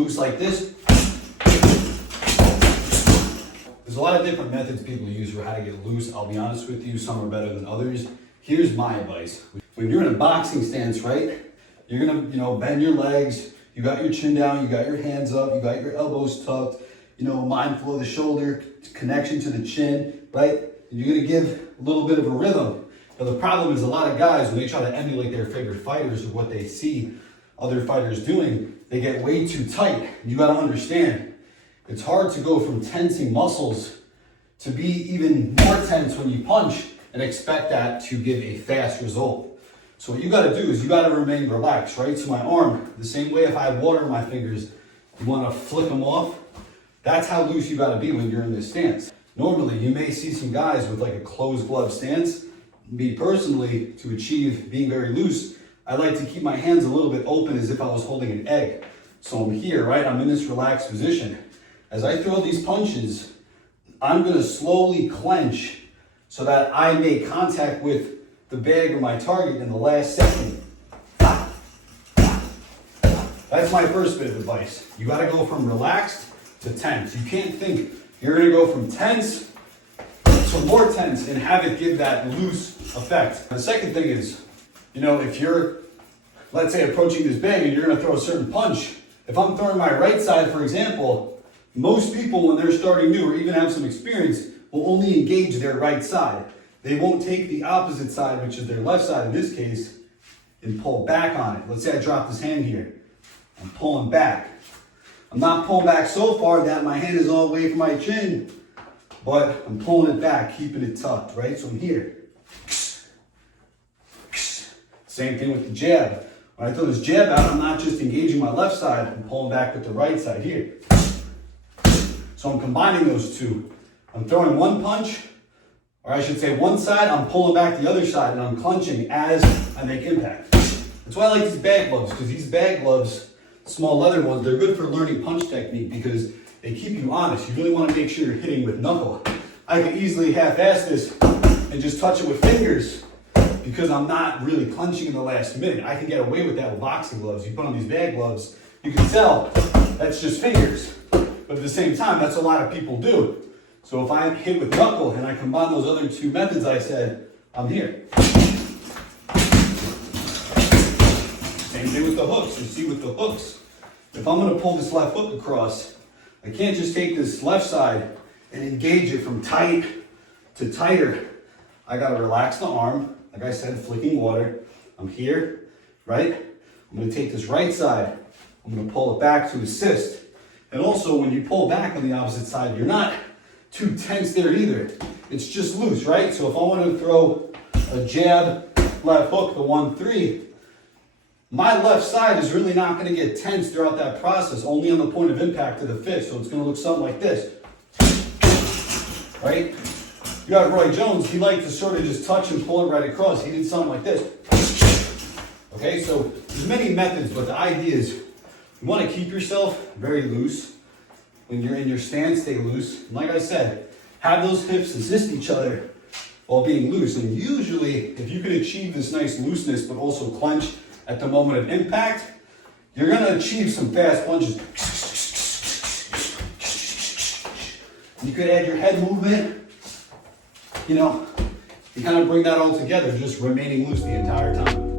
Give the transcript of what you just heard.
loose like this. There's a lot of different methods people use for how to get loose. I'll be honest with you, some are better than others. Here's my advice. When you're in a boxing stance, right, you're gonna, bend your legs, you got your chin down, you got your hands up, you got your elbows tucked, mindful of the shoulder, connection to the chin, right? You're gonna give a little bit of a rhythm. Now the problem is a lot of guys, when they try to emulate their favorite fighters or what they see other fighters doing, they get way too tight. You gotta understand, it's hard to go from tensing muscles to be even more tense when you punch and expect that to give a fast result. So what you gotta do is you gotta remain relaxed, right? So my arm, the same way if I have water in my fingers, you wanna flick them off. That's how loose you gotta be when you're in this stance. Normally, you may see some guys with like a closed glove stance. Me personally, to achieve being very loose, I like to keep my hands a little bit open as if I was holding an egg. So I'm here, right? I'm in this relaxed position. As I throw these punches, I'm gonna slowly clench so that I make contact with the bag or my target in the last second. That's my first bit of advice. You gotta go from relaxed to tense. You can't think you're gonna go from tense to more tense and have it give that loose effect. The second thing is, if you're, let's say, approaching this bag and you're gonna throw a certain punch, if I'm throwing my right side, for example, most people when they're starting new or even have some experience will only engage their right side. They won't take the opposite side, which is their left side in this case, and pull back on it. Let's say I drop this hand here. I'm pulling back. I'm not pulling back so far that my hand is all the way from my chin, but I'm pulling it back, keeping it tucked, right? So I'm here. Same thing with the jab. When I throw this jab out, I'm not just engaging my left side, I'm pulling back with the right side here. So I'm combining those two. I'm throwing one punch, or I should say one side, I'm pulling back the other side, and I'm clenching as I make impact. That's why I like these bag gloves, because these bag gloves, small leather ones, they're good for learning punch technique because they keep you honest. You really want to make sure you're hitting with knuckle. I could easily half-ass this and just touch it with fingers because I'm not really clenching in the last minute. I can get away with that with boxing gloves. You put on these bag gloves, you can tell that's just fingers. But at the same time, that's a lot of people do. So if I hit with knuckle and I combine those other two methods I said, I'm here. Same thing with the hooks. You see with the hooks, if I'm gonna pull this left hook across, I can't just take this left side and engage it from tight to tighter. I gotta relax the arm, like I said, flicking water. I'm here, right? I'm gonna take this right side, I'm gonna pull it back to assist. And also when you pull back on the opposite side, you're not too tense there either. It's just loose, right? So if I want to throw a jab, left hook, the 1-3, my left side is really not going to get tense throughout that process, only on the point of impact of the fist. So it's going to look something like this, right? You got Roy Jones, he liked to sort of just touch and pull it right across. He did something like this. Okay, so there's many methods, but the idea is you want to keep yourself very loose. When you're in your stance, stay loose. And like I said, have those hips assist each other while being loose. And usually, if you can achieve this nice looseness, but also clench at the moment of impact, you're gonna achieve some fast punches. You could add your head movement, you kind of bring that all together, just remaining loose the entire time.